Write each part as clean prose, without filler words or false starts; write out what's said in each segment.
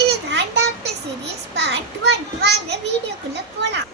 இதுதான் doctor serious part 1. வாங்க வீடியோக்குள்ள போலாம்.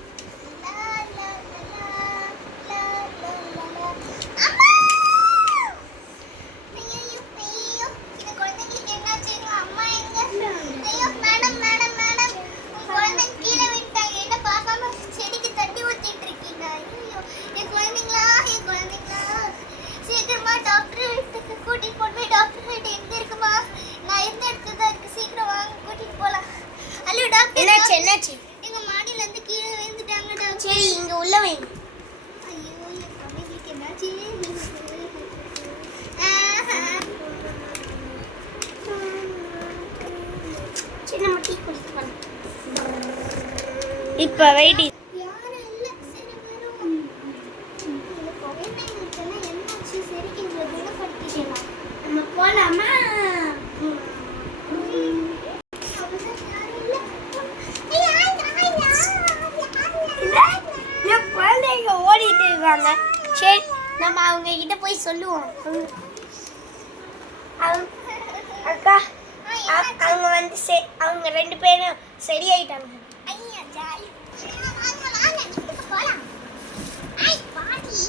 என்னாச்சு? எங்க மாடியில இருந்து கீழே விழுந்துட்டாங்க டாக்டர். சரி இங்க உள்ள வைங்க. ஐயோ என் குழந்தைக்கு என்னாச்சு? சின்ன முட்டி குடிக்கலாம். இப்ப வெயிட். யாரும் இல்ல. சரி வரும். இந்த குழந்தைங்களுக்கு என்னாச்சு? சரி இவங்களை குணப்படுத்திக்கலாம். நம்ம போலாமா? குழந்தைங்க ஓடிட்டு இருக்காங்க. சரி நம்ம அவங்க கிட்ட போய் சொல்லுவோம். அக்கா அவங்க வந்து அவங்க 2 பேரும் சரியாயிட்டாங்க. ஐயா ஜாலி. வாங்க வீட்டுக்கு போலாம். ஐ பாட்டி